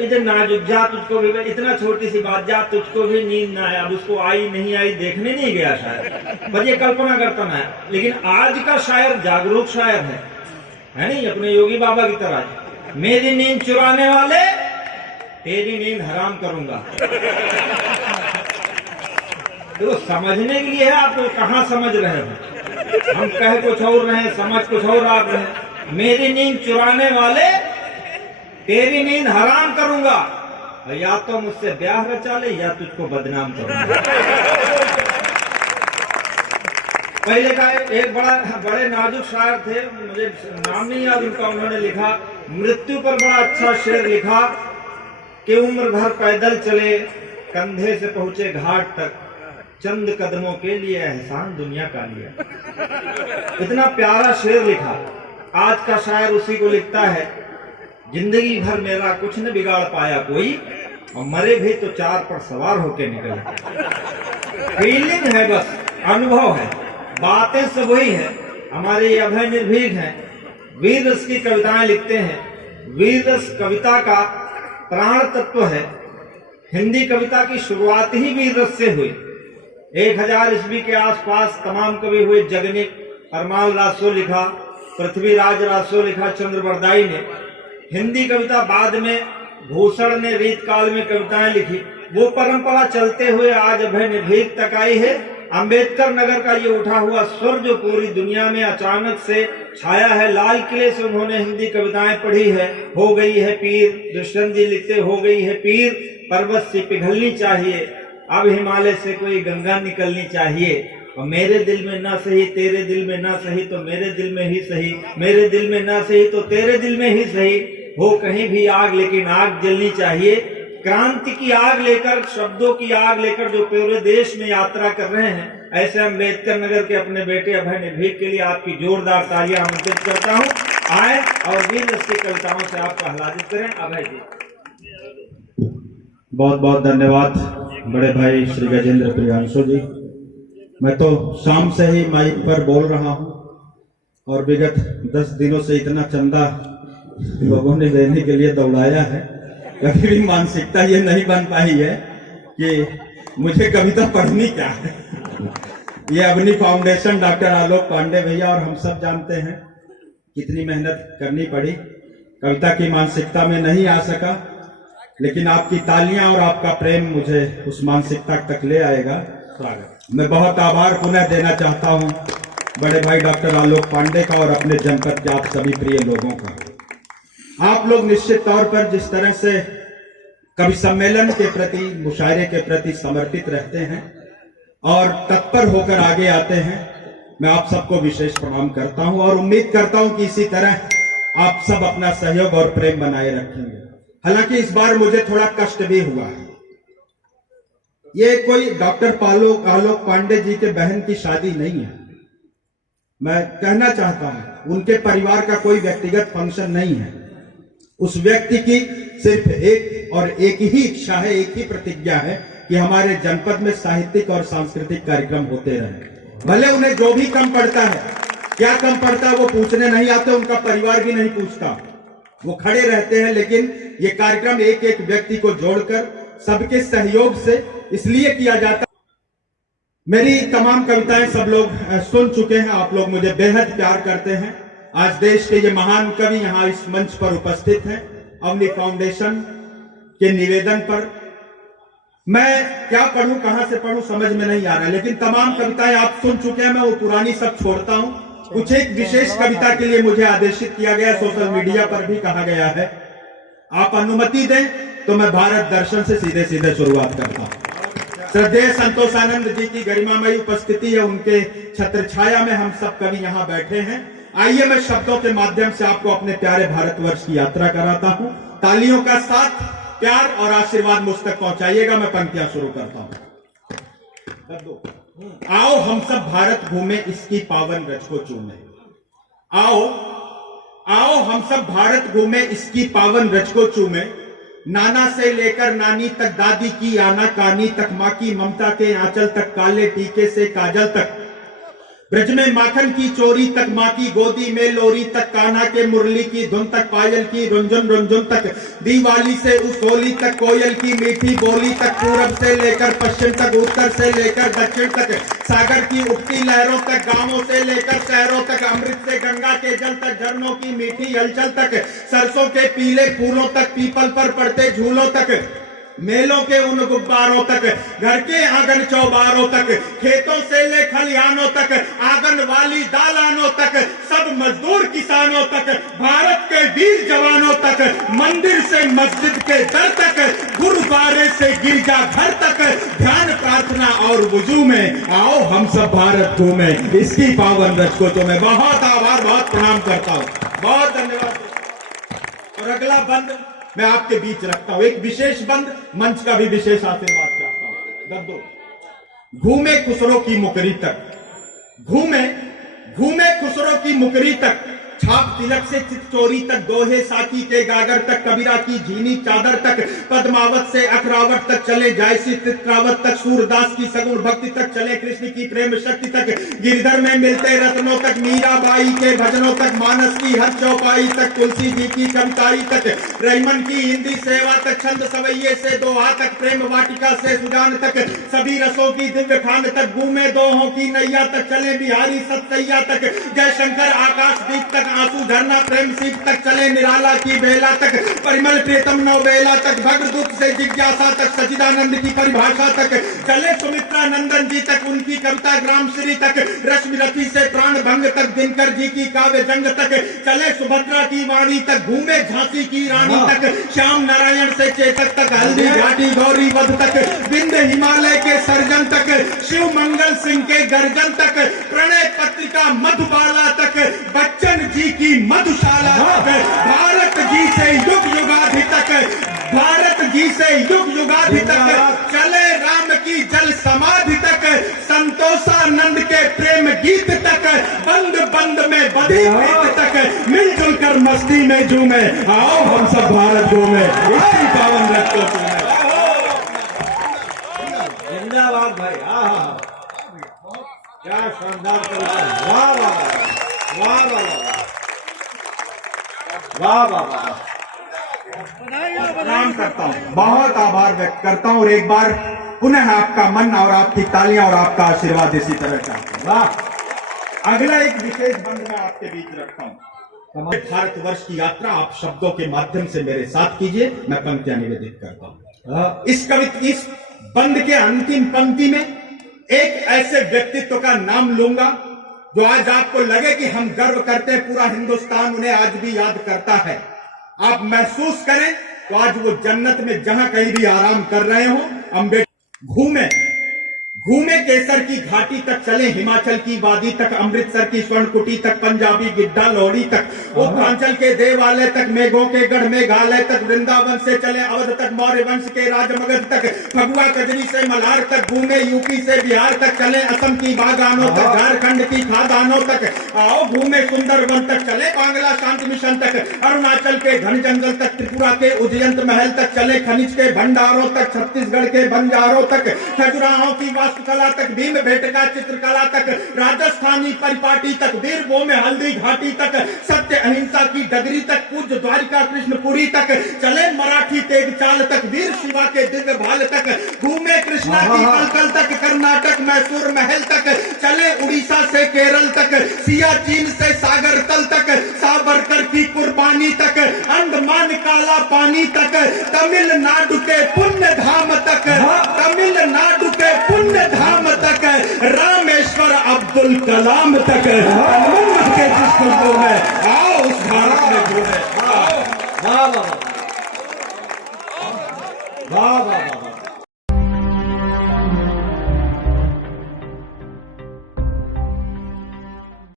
इधर नाजुक जा, तुझको भी इतना छोटी सी बात जा, तुझको भी नींद ना आया। अब उसको आई नहीं आई देखने नहीं गया शायद, बस ये कल्पना करता ना है। लेकिन आज का शायर जागरूक शायर है नहीं, अपने योगी बाबा की तरह। मेरी नींद चुराने वाले तेरी नींद हराम करूंगा। देखो समझने के लिए है, आप तो कहां समझ रहे हो। हम कह कुछ और रहे हैं, समझ कुछ और आप रहे हैं। मेरी नींद चुराने वाले तेरी नींद हराम करूंगा, या तो मुझसे ब्याह रचा ले या तुझको बदनाम करूंगा। पहले का एक बड़े नाजुक शायर थे, मुझे नाम नहीं याद उनका, उन्होंने लिखा मृत्यु पर बड़ा अच्छा शेर लिखा कि उम्र भर पैदल चले, कंधे से पहुंचे घाट तक, चंद कदमों के लिए एहसान दुनिया का लिया। इतना प्यारा शेर लिखा। आज का शायर उसी को लिखता है, जिंदगी भर मेरा कुछ न बिगाड़ पाया कोई, और मरे भी तो चार पर सवार होके निकले। फीलिंग है, बस अनुभव है, बातें सब वही है। हमारे अभय निर्भीक हैं, वीर रस की कविताएं लिखते हैं। वीर रस कविता का प्राण तत्व है। हिंदी कविता की शुरुआत ही वीर रस से हुई। 1000 ईस्वी के आसपास तमाम कवि हुए। जगनिक, परमाल रासो लिखा, पृथ्वीराज रासो लिखा, चंद्रबरदाई ने। हिंदी कविता बाद में भूषण ने रीत काल में कविताएं लिखी। वो परंपरा चलते हुए आज अभय निर्भीक तक आई है। अंबेडकर नगर का ये उठा हुआ स्वर जो पूरी दुनिया में अचानक से छाया है। लाल किले से उन्होंने हिंदी कविताएं पढ़ी है। हो गई है पीर, दुष्यंत जी लिखते, हो गई है पीर, पर्वत से पिघलनी चाहिए, अब हिमालय से कोई गंगा निकलनी चाहिए। और मेरे दिल में ना सही, तेरे दिल में ना सही तो मेरे दिल में ही सही, मेरे दिल में ना सही तो तेरे दिल में ही सही। हो कहीं भी आग लेकिन आग जलनी चाहिए। क्रांति की आग लेकर, शब्दों की आग लेकर जो पूरे देश में यात्रा कर रहे हैं, ऐसे अम्बेडकर नगर के अपने बेटे अभय निर्भीक के लिए आपकी जोरदार तालियां आमंत्रित करता हूं। आए और वीर रस की कविताओं से आपको आह्लादित करें। अभय जी, बहुत बहुत धन्यवाद बड़े भाई श्री गजेंद्र प्रियांशु जी। मैं तो शाम से ही माइक पर बोल रहा हूं और विगत 10 दिनों से इतना चंदा लोगों ने लेने के लिए दौड़ाया है, कभी भी मानसिकता ये नहीं बन पाई है कि मुझे कविता पढ़नी क्या है। ये अग्नि फाउंडेशन, डॉक्टर आलोक पांडे भैया और हम सब जानते हैं कितनी मेहनत करनी पड़ी। कविता की मानसिकता में नहीं आ सका, लेकिन आपकी तालियां और आपका प्रेम मुझे उस मानसिकता तक ले आएगा। मैं बहुत आभार पुनः देना चाहता हूं बड़े भाई डॉक्टर आलोक पांडे का और अपने जनपद के आप सभी प्रिय लोगों का। आप लोग निश्चित तौर पर जिस तरह से कवि सम्मेलन के प्रति, मुशायरे के प्रति समर्पित रहते हैं और तत्पर होकर आगे आते हैं, मैं आप सबको विशेष प्रणाम करता हूं और उम्मीद करता हूं कि इसी तरह आप सब अपना सहयोग और प्रेम बनाए रखेंगे। हालांकि इस बार मुझे थोड़ा कष्ट भी हुआ है। ये कोई डॉक्टर आलोक पांडे जी के बहन की शादी नहीं है। मैं कहना चाहता हूं, उनके परिवार का कोई व्यक्तिगत फंक्शन नहीं है। उस व्यक्ति की सिर्फ एक और एक ही इच्छा है, एक ही प्रतिज्ञा है कि हमारे जनपद में साहित्यिक और सांस्कृतिक कार्यक्रम होते रहे। भले उन्हें जो भी कम पड़ता है, क्या कम पड़ता है वो पूछने नहीं आते, उनका परिवार भी नहीं पूछता, वो खड़े रहते हैं। लेकिन ये कार्यक्रम एक एक व्यक्ति को जोड़कर सबके सहयोग से इसलिए किया जाता। मेरी तमाम कविताएं सब लोग सुन चुके हैं, आप लोग मुझे बेहद प्यार करते हैं। आज देश के ये महान कवि यहाँ इस मंच पर उपस्थित हैं। अग्नि फाउंडेशन के निवेदन पर मैं क्या पढ़ूं, कहां से पढ़ूं समझ में नहीं आ रहा है, लेकिन तमाम कविताएं आप सुन चुके हैं। मैं वो पुरानी सब छोड़ता हूं। कुछ एक विशेष कविता के लिए मुझे आदेशित किया गया, सोशल मीडिया पर भी कहा गया है। आप अनुमति दें तो मैं भारत दर्शन से सीधे सीधे शुरुआत करता हूं। श्रद्धेय संतोषानंद जी की गरिमामयी उपस्थिति है, उनके छत्र छाया में हम सब कवि यहाँ बैठे हैं। आइए मैं शब्दों के माध्यम से आपको अपने प्यारे भारतवर्ष की यात्रा कराता हूं। तालियों का साथ, प्यार और आशीर्वाद मुझ तक पहुंचाइएगा। मैं पंक्तियां शुरू करता हूं। आओ हम सब भारत घूमे, इसकी पावन रज को चूमे। आओ आओ हम सब भारत घूमे, इसकी पावन रज को चूमे। नाना से लेकर नानी तक, दादी की आना कानी तक, माँ की ममता के आंचल तक, काले टीके से काजल तक। ब्रज में माखन की चोरी तक, माँ की गोदी में लोरी तक, कान्हा के मुरली की धुन तक, पायल की रुंझुन रुंझुन तक, दिवाली से उस होली तक, कोयल की मीठी बोली तक, पूरब से लेकर पश्चिम तक, उत्तर से लेकर दक्षिण तक, सागर की उठती लहरों तक, गांवों से लेकर शहरों तक, अमृत से गंगा के जल तक, झरनों की मीठी हलचल तक, सरसों के पीले फूलों तक, पीपल पर पड़ते झूलों तक, मेलों के उन गुब्बारों तक, घर के आंगन चौबारों तक, खेतों से ले खलिहानों तक, आंगन वाली दालानों तक, सब मजदूर किसानों तक, भारत के वीर जवानों तक, मंदिर से मस्जिद के दर तक, गुरुद्वारे से गिरजा घर तक, ध्यान प्रार्थना और वुजू में आओ हम सब भारत घूमे, इसकी पावन रज को तो मैं बहुत आभार, बहुत प्रणाम करता हूँ। बहुत धन्यवाद। और अगला बंद मैं आपके बीच रखता हूं, एक विशेष बंद, मंच का भी विशेष आशीर्वाद चाहता हूं। दब्दो घूमे खुसरो की मुकरी तक, घूमे खुसरो की मुकरी तक, छाप तिलक से चित चोरी तक, दोहे साकी के गागर तक, कबीरा की झीनी चादर तक, पद्मावत से अखरावट तक चले, जायसी चित्रावत तक, सूरदास की सगुण भक्ति तक चले, कृष्ण की प्रेम शक्ति तक, गिरधर में मिलते रत्नों तक, मीराबाई के भजनों तक, मानस की हर चौपाई तक, तुलसी जी की कविताई तक, रहीमन की हिंदी सेवा तक, छंद सवैये से दोहा तक, प्रेम वाटिका से सुजान तक, सभी रसों की दिव्य खान तक, घूमे दोहों की नैया तक, चले बिहारी सतैया तक, जयशंकर आकाश दीप तक, आंसू झरना प्रेम सीप तक चले, निराला की बेला तक, परिमल प्रियतम नौबेला तक, भद्र दुख से जिज्ञासा तक, सचिदानंद की परिभाषा तक चले, सुमित्रा नंदन जी तक, उनकी कविता ग्राम श्री तक, रश्मि रथी से प्राण भंग तक, दिनकर जी की काव्य जंग तक चले, सुभद्रा की वाणी तक, घूमे झांसी की रानी तक, श्याम नारायण से चेतक तक, हल्दी घाटी गौरी वध तक, विंध्य हिमालय के सर्जन तक, शिव मंगल सिंह के गर्जन तक, प्रणय पत्रिका मधुबाला तक, बच्चन जी की मधुशाला तक, भारत जी से युग युगाधि तक, भारत जी से युग युगाधि तक चले, राम की जल समाधि तक, संतोषानंद के प्रेम गीत तक, बंद बंद में बधी प्रीत तक, मिलजुल कर मस्ती में झूमे, आओ हम सब भारत घूमे, इसकी पावन रथ को चूमे। जिंदाबाद भाई। हाँ, क्या शानदार कविता। वाह वाह वाह वाह वाह वाह वाह। प्रणाम करता हूँ, बहुत आभार व्यक्त करता हूँ, और एक बार पुनः आपका मन और आपकी तालियां और आपका आशीर्वाद इसी तरह चाहता हूँ। वाह। अगला एक विशेष बंद मैं आपके बीच रखता हूँ। भारतवर्ष की यात्रा आप शब्दों के माध्यम से मेरे साथ कीजिए, मैं पंक्तियां निवेदित करता हूँ। इस बंद के अंतिम पंक्ति में एक ऐसे व्यक्तित्व का नाम लूंगा जो आज आपको लगे कि हम गर्व करते हैं, पूरा हिंदुस्तान उन्हें आज भी याद करता है। आप महसूस करें तो आज वो जन्नत में जहां कहीं भी आराम कर रहे हो। अम्बेडकर घूमे केसर की घाटी तक चले, हिमाचल की वादी तक, अमृतसर की स्वर्ण कुटी तक, पंजाबी गिड्ढा लोहड़ी तक, उत्तरांचल के देवालय तक, मेघों के गढ़ मेघालय तक, वृंदावन से चले अवध तक, मौर्य वंश के राजमगध तक, फगुआ कजरी से मल्हार तक, घूमे यूपी से बिहार तक चले, असम की बागानों तक, झारखंड की खादानों तक, आओ घूमे सुंदरवन तक चले, बांग्ला शांति मिशन तक, अरुणाचल के घन जंगल तक, त्रिपुरा के उज्जैन महल तक चले, खनिज के भंडारों तक, छत्तीसगढ़ के बंजारों तक, खजुराहों की कला तक, भीम भेटका चित्रकला तक, राजस्थानी परिपाटी तक, वीरभूमि में हल्दी घाटी तक, सत्य अहिंसा की डगरी तक, पूज्य द्वारिका कृष्णपुरी तक चले, मराठी तेग चाल तक, वीर शिवा के दिव्य भाल तक, घूमे कृष्णा की कलकल तक, कर्नाटक मैसूर महल तक चले, उड़ीसा से केरल तक, सियाचिन से सागर तल तक, सावरकर की कुर्बानी तक, अंडमान काला पानी तक, तमिलनाडु के पुण्य धाम तक, तमिलनाडु के पुण्य धाम तक, रामेश्वर अब्दुल कलाम तक, के जिसको है आओ उस भारत में घूमे। वाह वाह वाह वाह वाह।